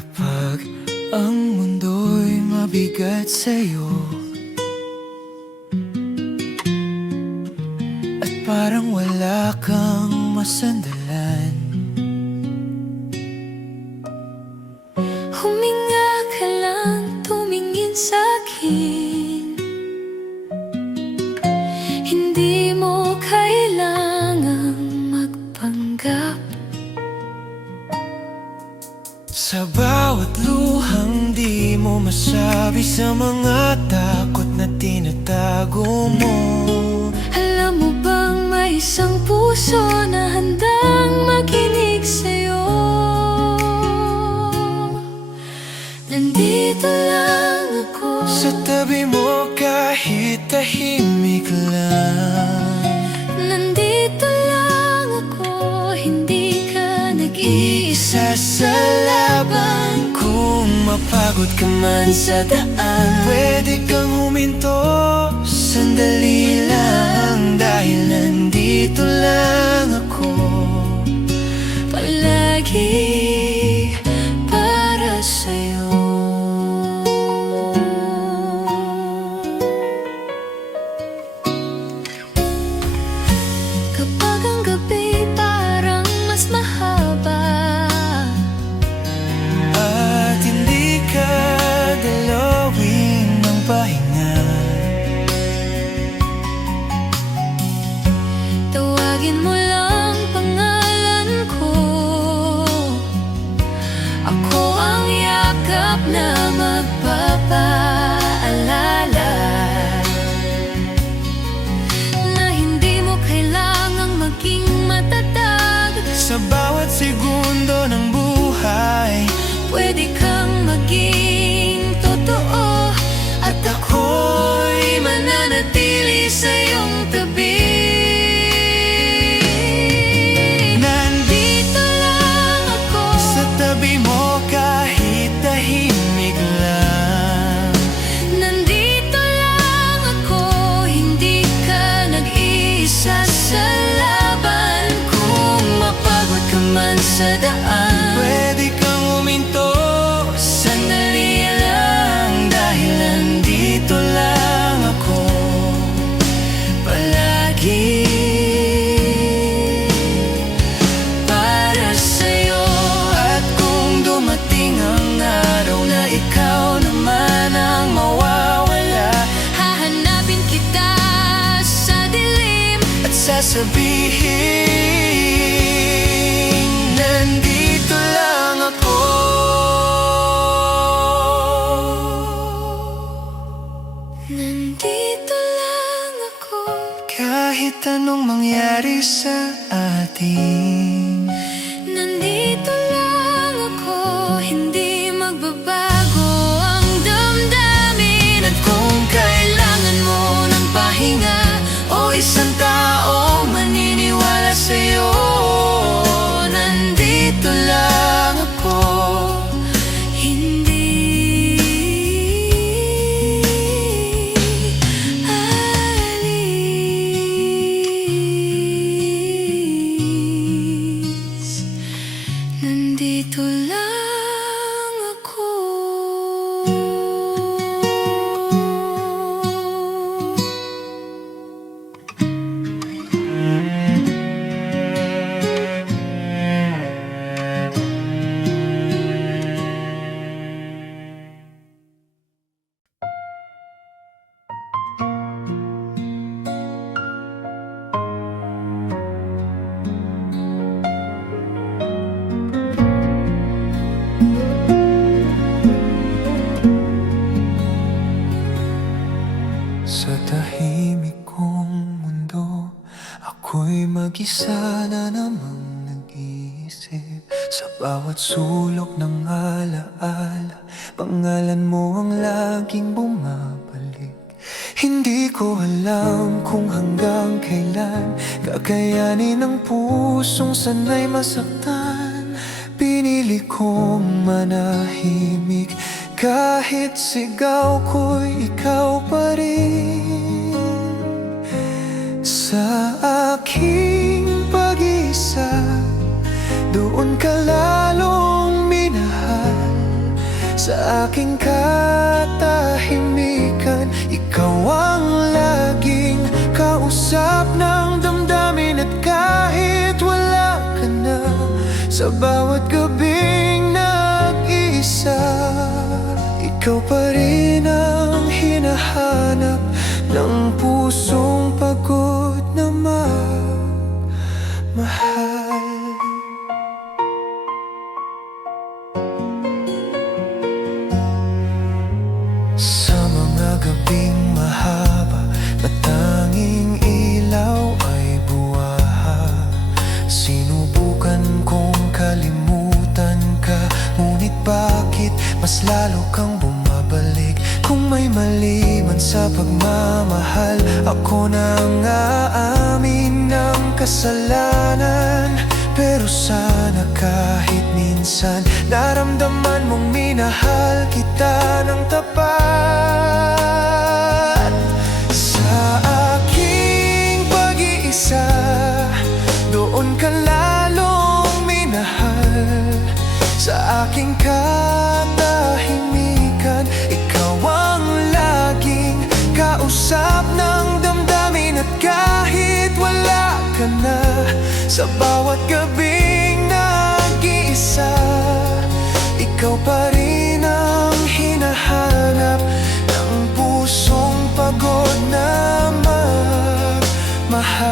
Kapag ang mundo'y mabigat sa'yo at parang wala kang masandalan, huminga ka lang, tumingin sa'kin. Hindi mo kailangang magpanggap. sa bawat luhang di mo masabi, sa mga takot na tinatago mo. Alam mo bang may isang puso na handang makinig sa'yo? Nandito lang ako, Sa tabi mo kahit tahimik lang. nandito lang ako, hindi ka nag-iisa Sa laban, kung mapagod ka man sa daan, pwede kang huminto, sandali lang. Dahil nandito lang ako, palagi para sa'yo. Kapag ang gabi parang mas mahaba at hindi ka dalawin ng pahinga, tawagin mo lang pangalan ko. Ako ang yakap na magpapaalala na hindi mo kailangang maging matatag. sa bawat segundo ng buhay, Pwede kang maging totoo, at ako'y mananatili sa iyong tabi. Nandito lang ako, sa tabi mo kahit tahimik lang. nandito lang ako, hindi ka nag-iisa sa laban. Kung mapagod ka man sa daan, Pwede kang huminto, sandali lang. Dahil nandito lang ako, palagi para sa'yo. At kung dumating ang araw na ikaw naman ang mawawala, hahanapin kita sa dilim. at sasabihin, nandito lang ako. Nandito lang ako, Kahit anong mangyari sa atin, nandito lang ako, hindi magbabago ang damdamin. at kung kailangan mo ng pahinga o isang tao maniniwala sa'yo, nandito lang ako. Hindi aalis, nandito lang ako. Sa tahimik kong mundo, ako'y mag-isa na namang nag-iisip. Sa bawat sulok ng alaala, pangalan mo ang laging bumabalik. Hindi ko alam kung hanggang kailan kakayanin ng pusong sana'y masaktan. Pinili kong manahimik, kahit sigaw ko'y ikaw pa rin. Sa aking pag-isa, doon ka lalong minahal. Sa aking katahimikan, ikaw ang laging kausap ng damdamin. At kahit wala ka na, sa bawat gabing nag-iisa, ikaw pa rin ang hinahanap ng pusong pagod na magmahal. Sa mga gabing mahaba na tanging ilaw ay buwaha, sinubukan kong kalimutan ka, ngunit bakit mas lalo kang bumabalik? Kung may mali man sa pagmamahal, ako nang aamin ng kasalanan. Pero sana kahit minsan naramdaman mong minahal kita ng tapat. Sa aking pag-iisa, doon ka lalong minahal. Sa aking katahimikan, ikaw ang laging kausap ng damdamin. At kahit wala ka na, sa bawat gabing nag-iisa, ikaw pa rin ang hinahanap ng pusong pagod na magmahal.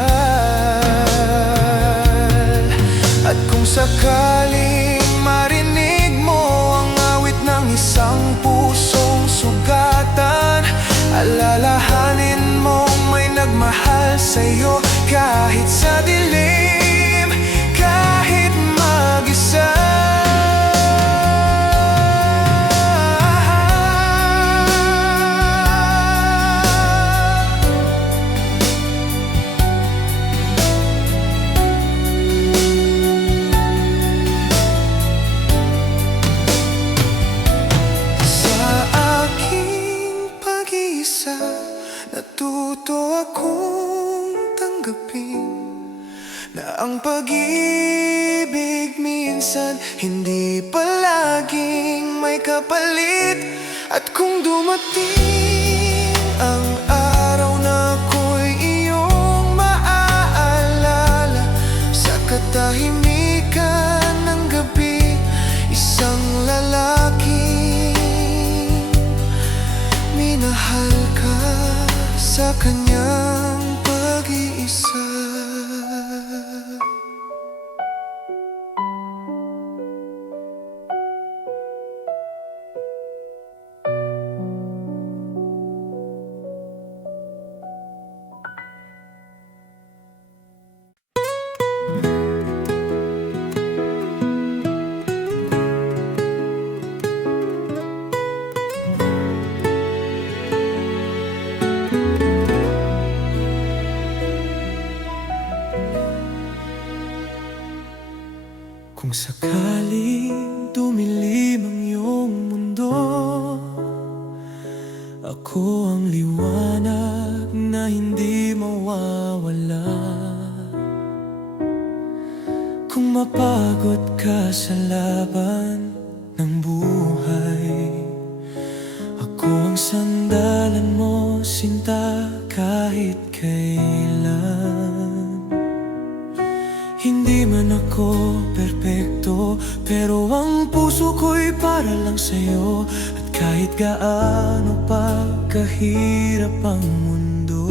At kung sakaling marinig mo ang awit ng isang pusong sugatan, alalahanin mong may nagmahal sa'yo kahit sa dilim, kahit mag-isa. Natuto akong tanggapin na ang pag-ibig minsan hindi palaging may kapalit. At kung dumating ang araw na ako'y iyong maaalala, sa katahimikan ng gabi, isang lalaking minahal ka sa kanyang pag-iisa. Kung sakaling dumilim ang iyong mundo, ako ang liwanag na hindi mawawala. Kung mapagod ka sa laban ng buhay, ako ang sandalan mo, sinta, kahit kailan. Hindi man ako perpekto, pero ang puso ko'y para lang sa'yo. At kahit gaano pa kahirap ang mundo,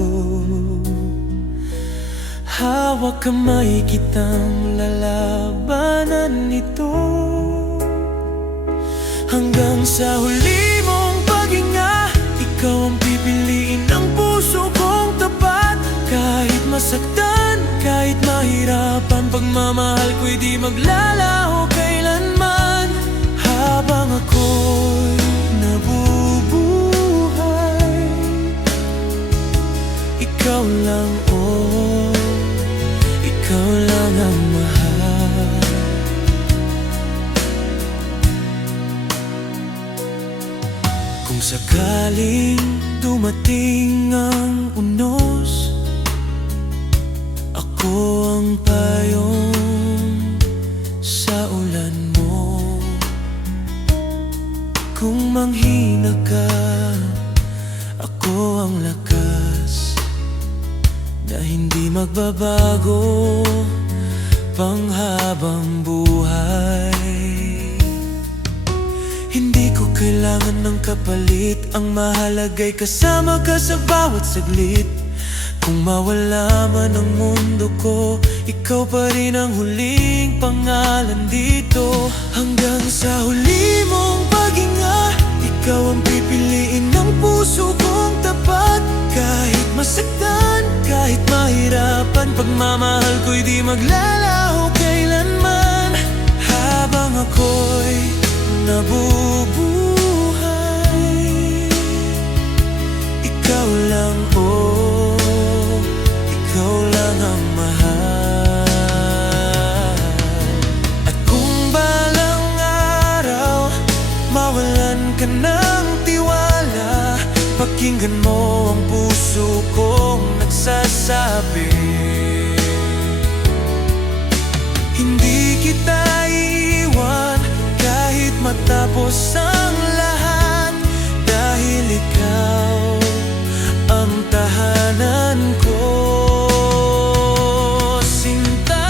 hawak kamay kitang lalabanan ito. Hanggang sa huli mong paghinga, ikaw ang pipiliin ng puso kong tapat. Kahit masaktan, kahit mahirapan, pagmamahal ko'y di maglalaho kailanman. Habang ako'y nabubuhay, ikaw lang, oh, ikaw lang ang mahal. Kung sakaling dumating ang unos, ako ang payong sa ulan mo. kung manghina ka, ako ang lakas na hindi magbabago panghabang buhay. Hindi ko kailangan ng kapalit, ang mahalaga'y kasama ka sa bawat saglit. Kung mawala man ang mundo ko, ikaw pa rin ang huling pangalan dito. Hanggang sa huli mong paghinga, ikaw ang pipiliin ng puso kong tapat. Kahit masaktan, kahit mahirapan, pagmamahal ko'y di maglalaho kailanman. Habang ako'y nabubuhay, ikaw lang, oh, ikaw lang ang mahal. At kung balang araw mawalan ka ng tiwala, pakinggan mo ang puso kong nagsasabi, hindi kita iiwan kahit matapos ang lahat, dahil ikaw ang tahanan ko, sinta.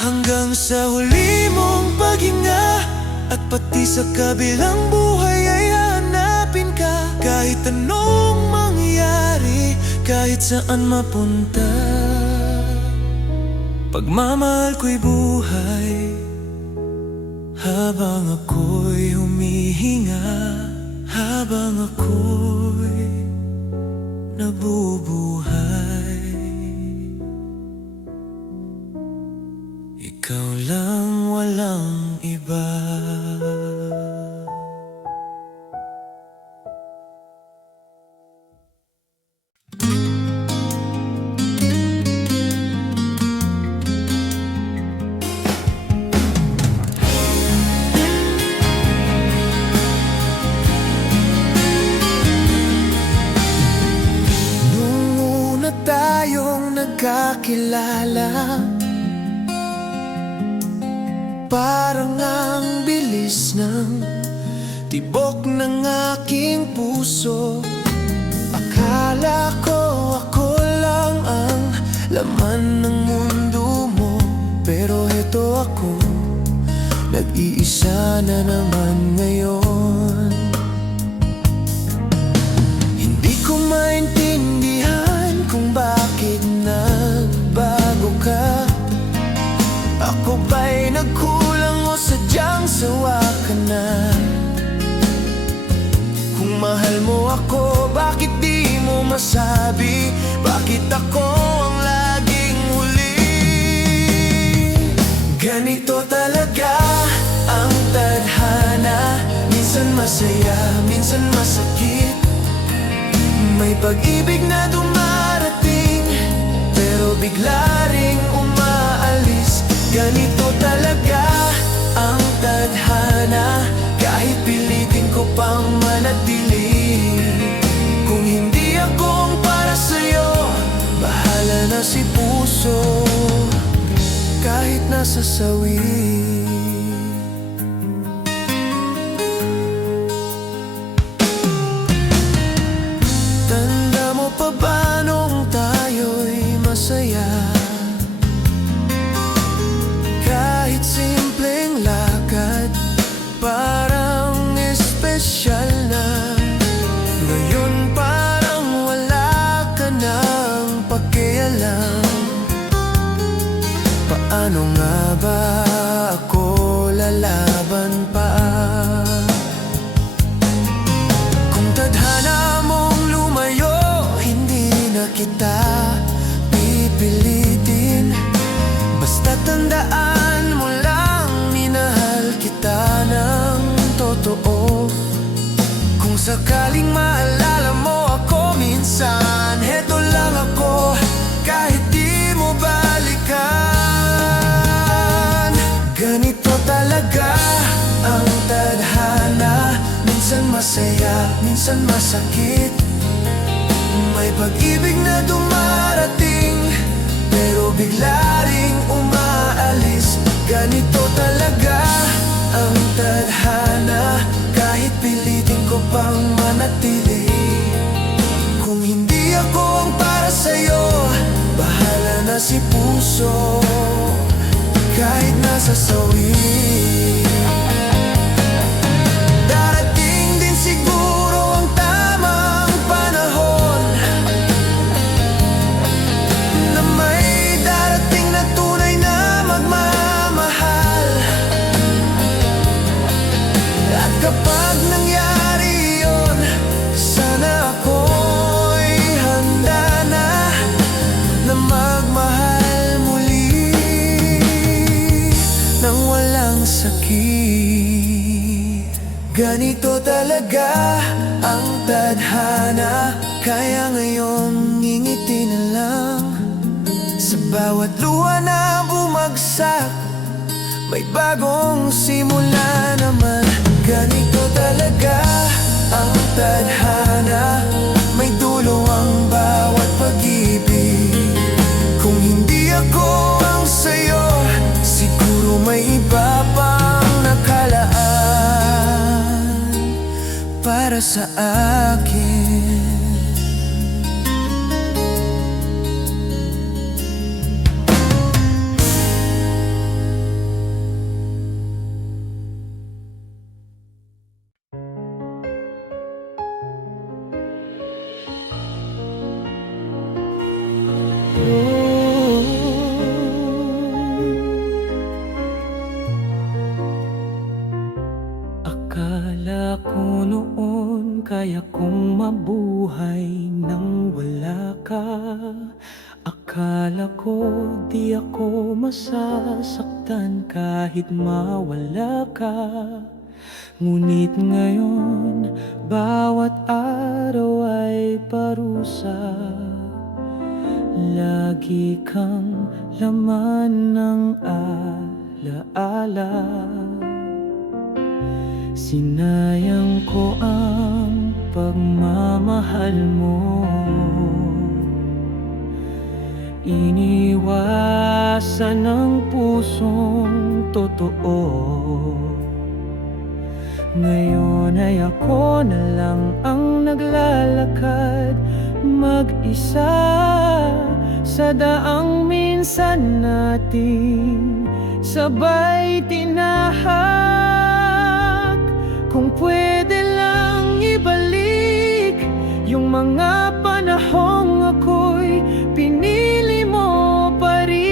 Hanggang sa huli mong paghinga, at pati sa kabilang buhay ay hanapin ka. Kahit anong mangyari, kahit saan mapunta, pagmamahal ko'y buhay habang ako'y humihinga, habang ako'y nabubuhay. Ikaw lang, walang iba. Tayong nagkakilala, parang ang bilis ng tibok ng aking puso. Akala ko ako lang ang laman ng mundo mo, pero heto ako, nag-iisa na naman ngayon. Hindi ko maintindihan kung bakit nagbago ka. Ako ba'y nagkulang o sadyang sawa ka na? Kung mahal mo ako, bakit di mo masabi? Bakit ako ang laging huli? Ganito talaga ang tadhana, minsan masaya, minsan masakit. May pag-ibig na dumarating, pero bigla ring umaalis. Ganito talaga ang tadhana, kahit pilitin ko pang manatili. Kung hindi ako para sa'yo, bahala na si puso, kahit nasa sawi. Paano tayo'y masaya, kahit simpleng lakad, parang espesyal na. Ngayon parang wala ka nang pakialam. Paano nga ba ako lalaban pa? Kung tadhana mong lumayo, kita pipilitin. Basta tandaan mo lang, minahal kita ng totoo. Kung sakaling maalala mo ako minsan, heto lang ako, kahit di mo balikan. Ganito talaga ang tadhana, minsan masaya, minsan masakit. May pag-ibig na dumarating, pero bigla ring umaalis. Ganito talaga ang tadhana. tadhana, kahit pilitin ko pang manatili. Kung hindi ako ang para sa'yo, bahala na si puso, kahit nasa sawi. Darating din siguro ang tamang panahon na may darating na tunay na magmamahal. At kapag nangyari yun, sana ako'y handa na magmahal muli nang walang sakit. Ganito talaga ang tadhana, kaya ngayong ngingiti na lang. Sa bawat luha na bumagsak, may bagong simula naman. Ganito talaga ang tadhana, may dulo ang bawat pag-ibig. Kung hindi ako ang sa'yo, siguro may iba pang nakalaan para sa akin. Akala ko noon kaya kong mabuhay nang wala ka. Akala ko di ako masasaktan kahit mawala ka. Ngunit ngayon, bawat araw ay parusa. Lagi kang laman ng alaala. Sinayang ko ang pagmamahal mo. Iniwasan ng pusong totoo. Ngayon ay ako na lang ang naglalakad mag-isa sa daang minsan nating sabay tinahak. Kung pwede lang ibalik yung mga panahong ako'y pinili mo pa rin.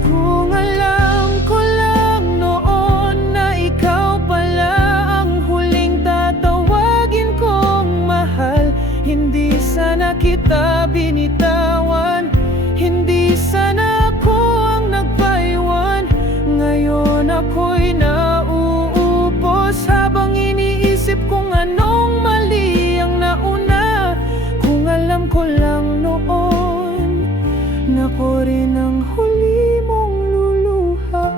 Kung alam ko lang noon na ikaw pala ang huling tatawagin kong mahal, hindi sana kita binitawan, hindi sana ako ang nagpaiwan. Ngayon ako'y nauupos habang iniisip kung anong mali ang nauna. Kung alam ko lang noon na ko rin ang huli mong luluhaan.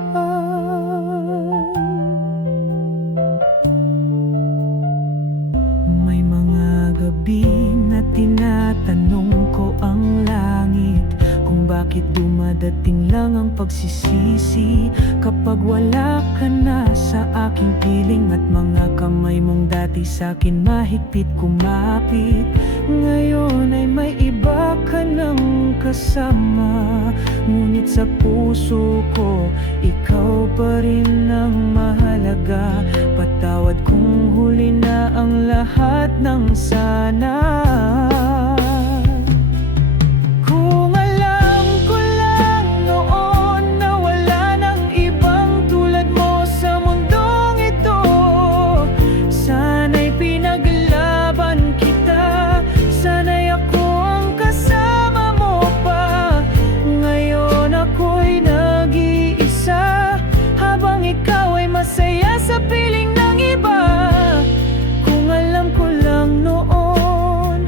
May mga gabi na tinatanong ko ang langit kung bakit dumadating lang ang pagsisisi kapag wala ka na sa aking piling. At mga kamay mong dati sa'kin mahigpit kumapit, ngayon ay may iba ka nang kasama. Ngunit sa puso ko, ikaw pa rin ang mahalaga. Patawad kung huli na ang lahat ng sana. Kung alam ko lang noon na wala nang ibang tulad mo sa mundong ito, sana'y pinaglaban kita, sana'y ako ang kasama mo pa. Ngayon ako'y nag-iisa habang ikaw ay masaya sa piling ng iba. Kung alam ko lang noon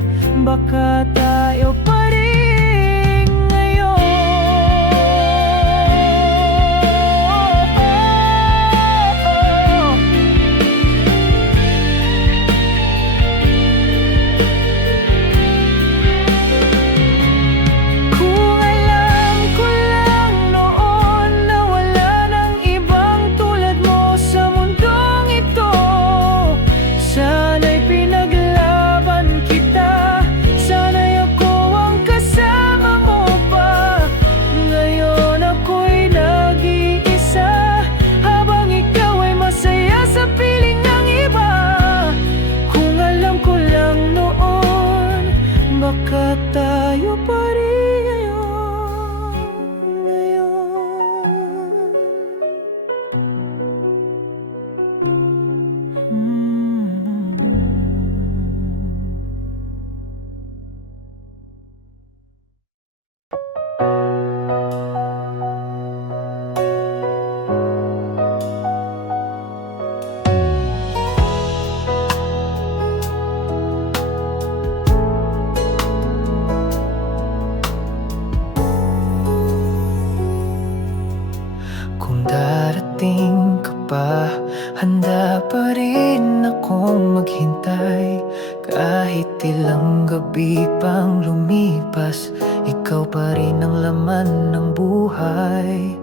darating ka pa, handa pa rin akong maghintay. Kahit ilang gabi pang lumipas, ikaw pa rin ang laman ng buhay.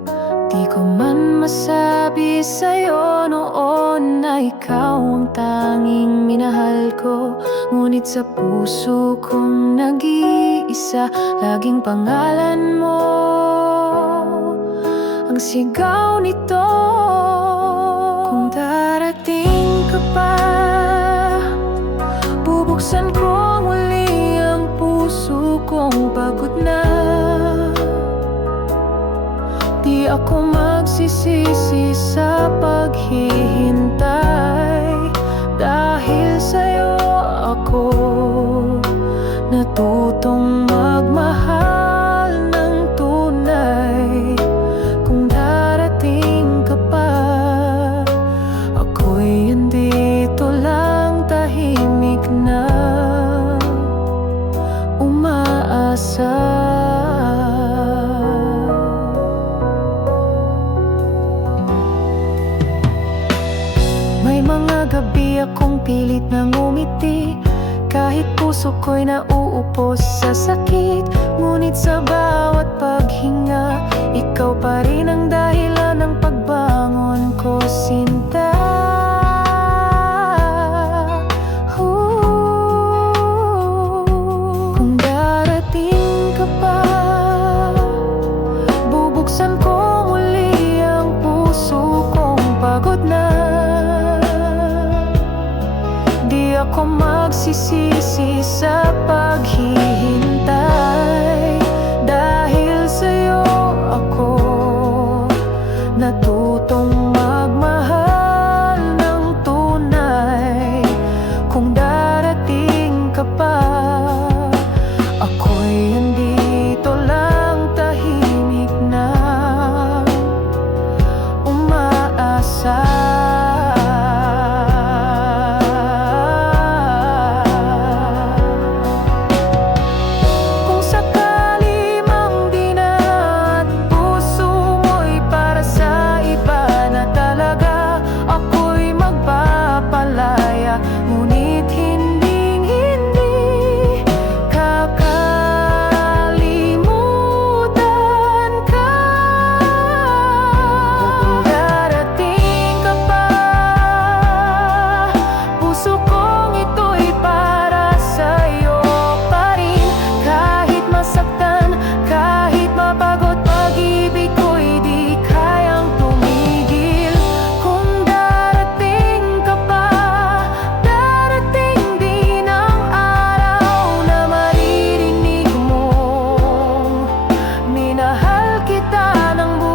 Di ko man masabi sa'yo noon na ikaw ang tanging minahal ko, ngunit sa puso kong nag-iisa, laging pangalan mo ang sigaw nito. Kung darating ka pa, bubuksan ko muli ang puso kong pagod na. Di ako magsisisi sa paghihintay, dahil sa'yo ako natutong magmahal ng tunay. Kung darating ka pa, ako'y andito lang, tahimik na umaasa. May mga gabi akong pilit na ngumiti, kahit puso ko'y nauupos sa sakit. Ngunit sa bawat paghinga, ikaw pa rin ang dahilan ng pagbangon ko, sinta. Kung darating ka pa, bubuksan ko muli ang puso kong pagod na. Di ako magsisisi sa paghihintay, dahil sa'yo ako natutong magmahal ng tunay. Kung darating ka pa, ako'y andito lang, tahimik na umaasa. Ngunit hinding-hindi kakalimutan ka. Kung darating ka pa, puso kong ito'y para sa'yo pa rin. Kahit masaktan, kahit mapagod, pag-ibig ko'y di kayang tumigil. Kung darating ka pa, darating din ang araw na maririnig mong minahal kita ng buo.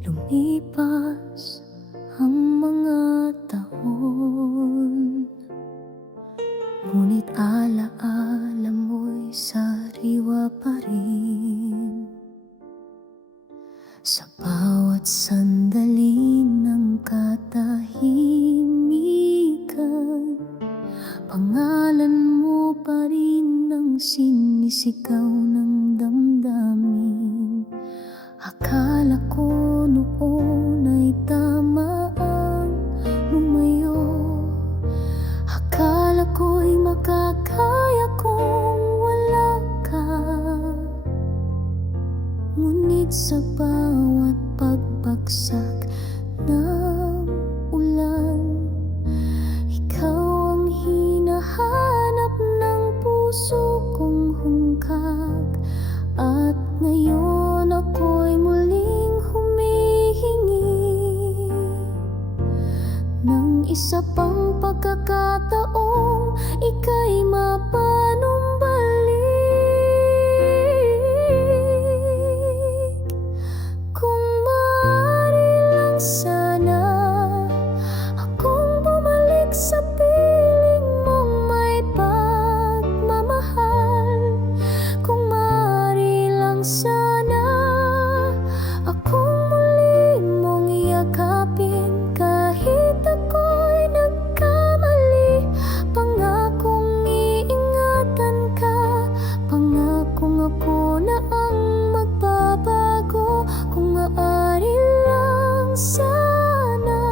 Lumipas ang mga taon, ngunit alaala mo'y sariwa pa rin. Sa bawat sandali ng katahimikan, pangalan mo pa rin ang sinisigaw ng damdamin. Akala ko noon ay tama ang lumayo, akala ko'y makakaya kung wala ka. Ngunit sa bawat pagbagsak ng ulan, isa pang pagkakataong ika'y mapanumbalik. Kung maaari lang sana akong bumalik sa piling mong may pagmamahal. Kung maaari lang sana akong muli mong yakapin kahit ako'y nagkamali. Pangakong iingatan ka, pangakong ako na ang magbabago. Kung maaari lang sana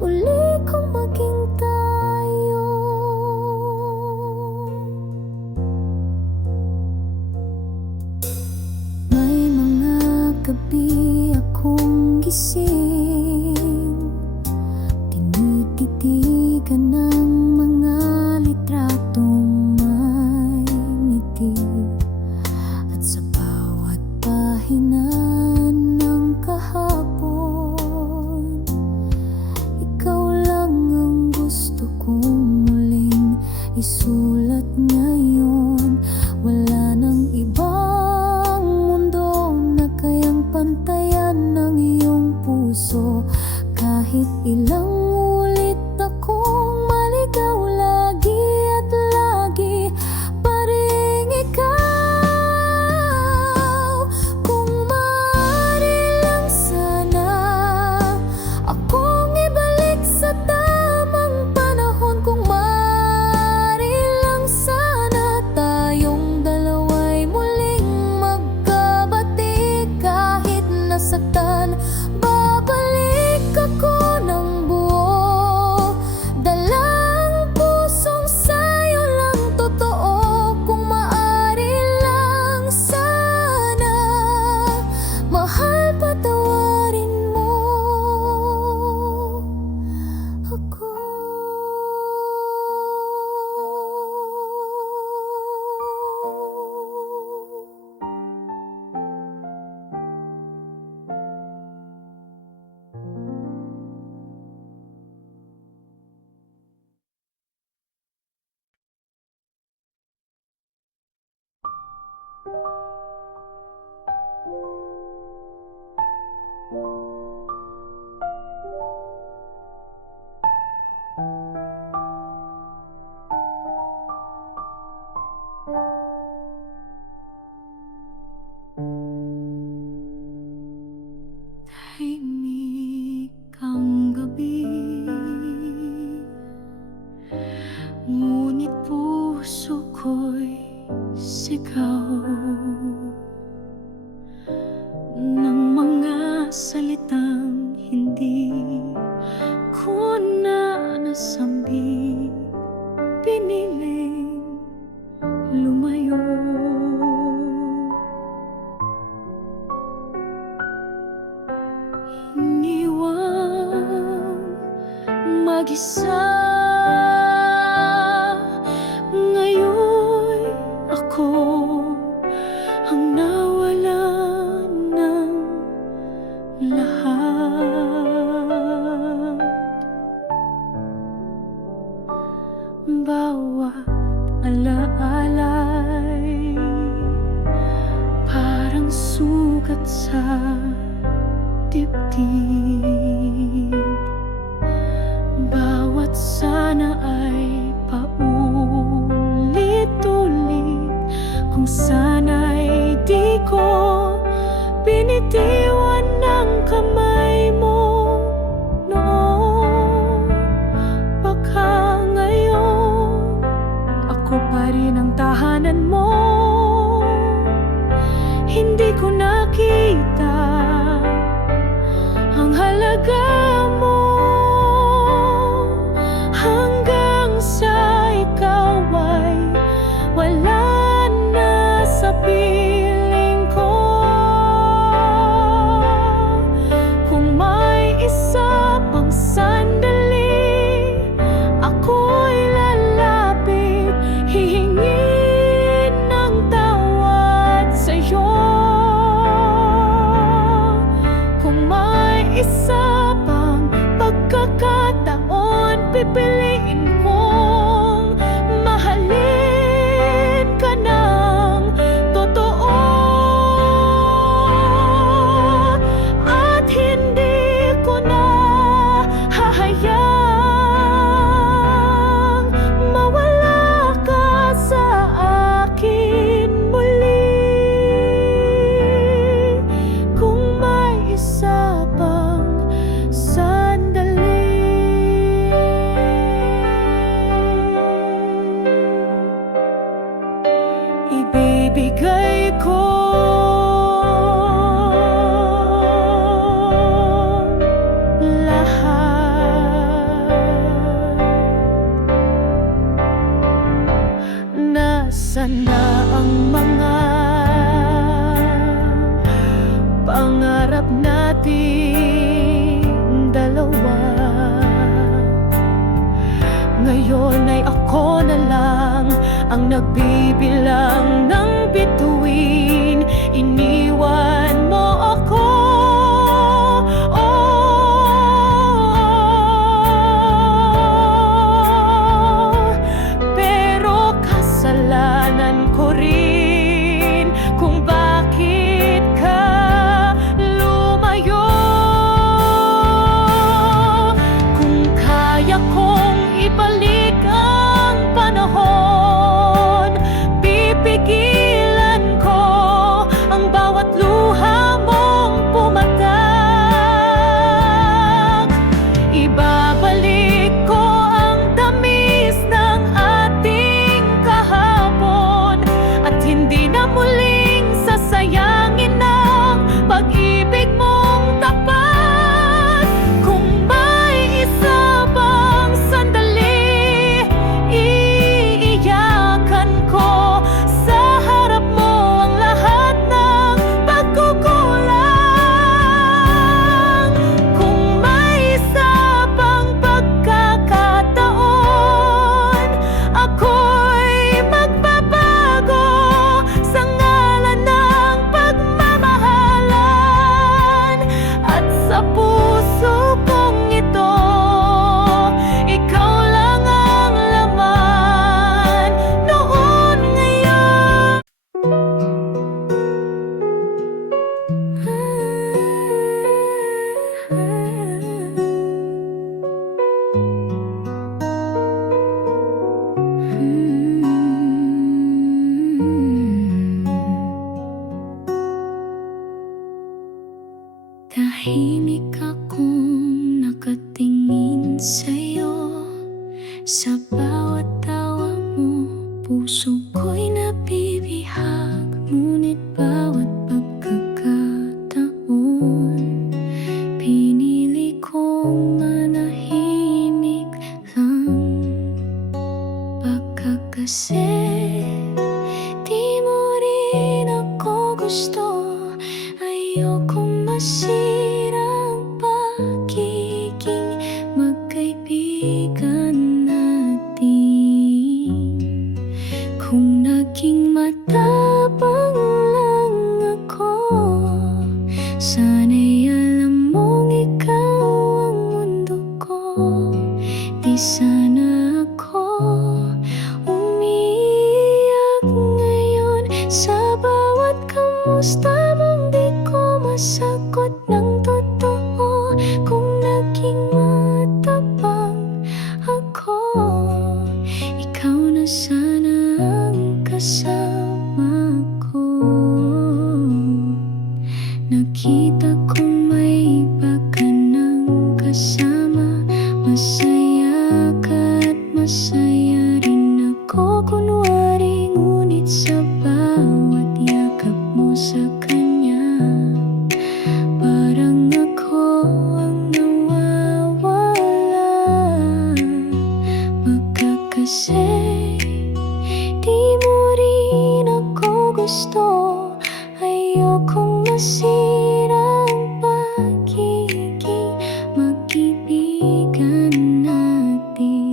muli kong maging tayo. May mga gabi akong gising, tinititigan ng mga litratong may ngiti. At sa bawat pahina ng kahapon, ikaw lang ang gusto kong muling isulat ngayon. Wala nang ibang mundo na kayang pantayan ng iyong puso. Kahit ilang ulit akong maligaw, lagi at lagi pa ring ikaw. Kung maaari lang sana akong ibalik sa tamang panahon. Kung maaari lang sana tayong dalawa'y muling magkabati. Kahit nasaktan, babalik ako ng buo, dalang pusong sa'yo lang totoo. Kung maaari lang sana mahal, patawarin mo ako. Tahimik ang gabi, ngunit puso ko'y sigaw ng mga salitang hindi ko na nasambi. Piniling lumayo, iniwang mag-isa. Ngayon'y ako ang nawalan ng lahat. Bawat alaalay parang sugat sa dibdib. Bawat sana ay paulit-ulit, kung sana'y di ko binitiwan ng kamay mo noon. Baka ngayon ako pa rin ang tahanan mo. Hindi ko nakita ang halaga mo hanggang sa ikaw ay wala na sa piling ko. Kung may isa pang sandali, ako'y lalapit, hihingin ng tawad sa'yo. Kung may isa pang pagkakataon, pipiliin kong mahalin ka ng totoo at hindi ko na hahayang mawala ka sa akin muli. Kung may isa pang sandali, ibibigay ko lahat. Nasaan na ang mga pangarap nating dalawa? Ngayon ay ako na lang ang nagbibilang ng bituin. Iniwan mo ako, pero kasalanan ko rin kung bakit ka lumayo. Kung kaya kong ibalik ang panahon, pipigilan ko ang bawat luha mong pumatak. Ibabalik ko ang tamis ng ating kahapon at hindi na muling sasayangin ang pag-ibig mong tapat. Kung may isa pang sandali, iiyakan ko sa harap mo ang lahat ng pagkukulang. Kung may isa pang pagkakataon, ako'y magbabago sa ngalan ng pagmamahalan. At sa puso kong ito, ikaw lang ang laman. Noon, ngayon, tahimik akong nakatingin sa'yo. Sa bawat tawa mo, puso ko'y nabibihag. Ngunit bawat pagkakataon, pinili kong manahimik lang. Baka kasi di mo rin ako gusto. Ayokong masira ang pagiging magkaibigan natin. Kung naging matapang lang ako, sana'y alam mong ikaw ang mundo ko. Di sana ako umiiyak ngayon sa bawat kamusta mong di ko masagot ng totoo. Kung naging matapang ako, ikaw na sana ang kasama ko. Nakita kong may iba ka ng kasama. Masaya ka at masaya rin ako. Kunwari ngunit sa bawat yakap mo sa kanya, parang ako ang nawawala. Baka kasi di mo rin ako gusto. Ayokong masira ang pagiging magkaibigan natin.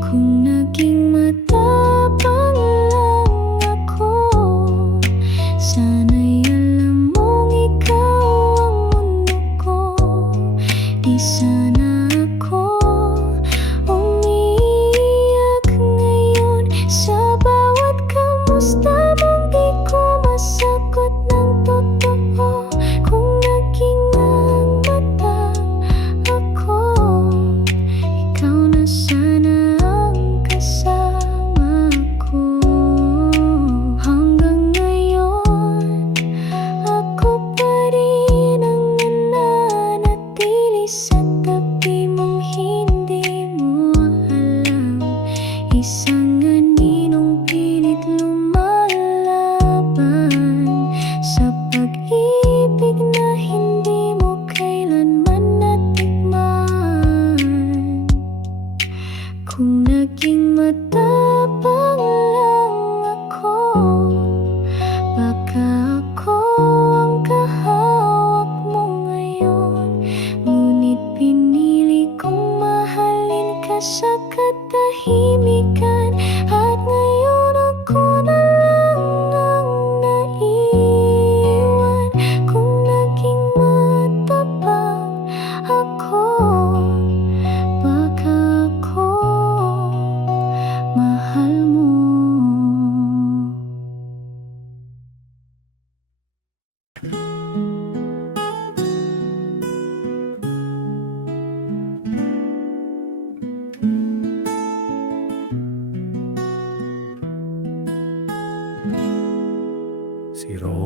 Kung naging matapang lang ako, sana'y alam mong ikaw ang mundo ko. Di sana ako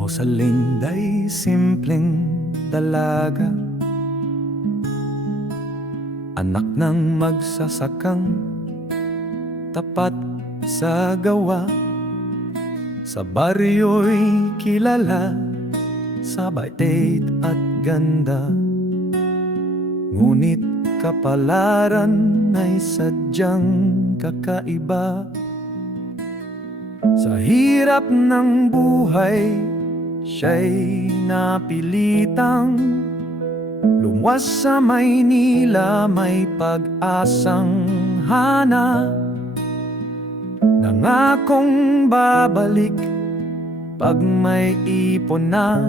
Rosalinda'y simpleng dalaga, anak ng magsasakang tapat sa gawa. Sa baryo'y kilala sa bait at ganda, ngunit kapalaran ay sadyang kakaiba. Sa hirap ng buhay, siya'y napilitang lumuwas sa Maynila, may pag-asang hana. Nangakong babalik pag may ipon na,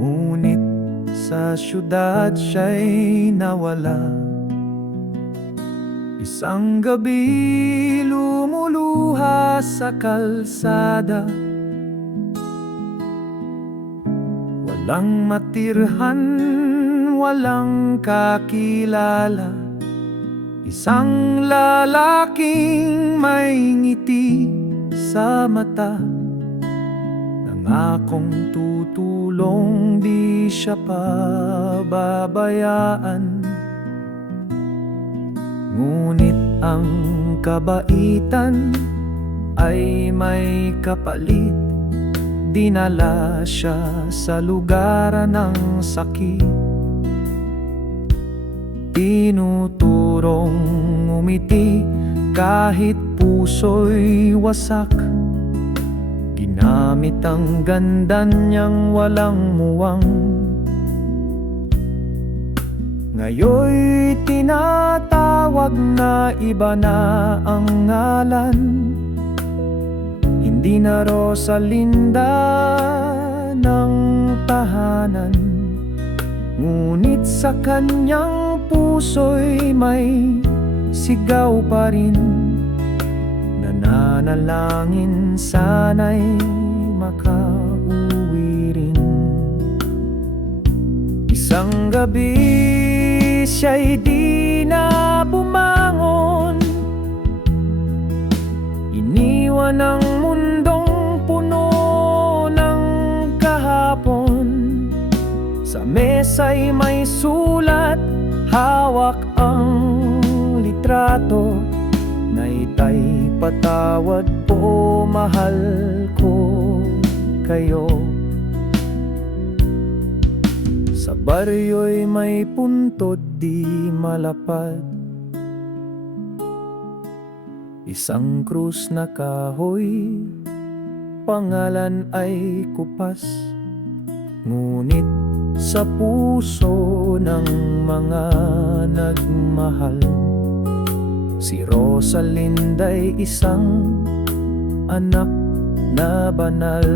ngunit sa syudad siya'y nawala. Isang gabi lumuluha sa kalsada, walang matirhan, walang kakilala. Isang lalaking may ngiti sa mata, nangakong tutulong, di siya pababayaan. Ngunit ang kabaitan ay may kapalit, dinala siya sa lugar ng sakit. Tinuturong umiti kahit puso'y wasak, ginamit ang ganda niyang walang muwang. Ngayon'y tinatawag na iba na ang ngalan, hindi na Rosalinda ng tahanan. Ngunit sa kanyang puso'y may sigaw pa rin, nananalangin sana'y makauwi rin. Isang gabi siya'y di na bumangon, iniwan ang mundong puno ng kahapon. Sa mesa'y may sulat, hawak ang litrato, na ita'y patawad po, mahal ko kayo. Sa baryo'y may puntod di malapad, isang krus na kahoy, pangalan ay Kupas. Ngunit sa puso ng mga nagmahal, si Rosalinda'y isang anak na banal.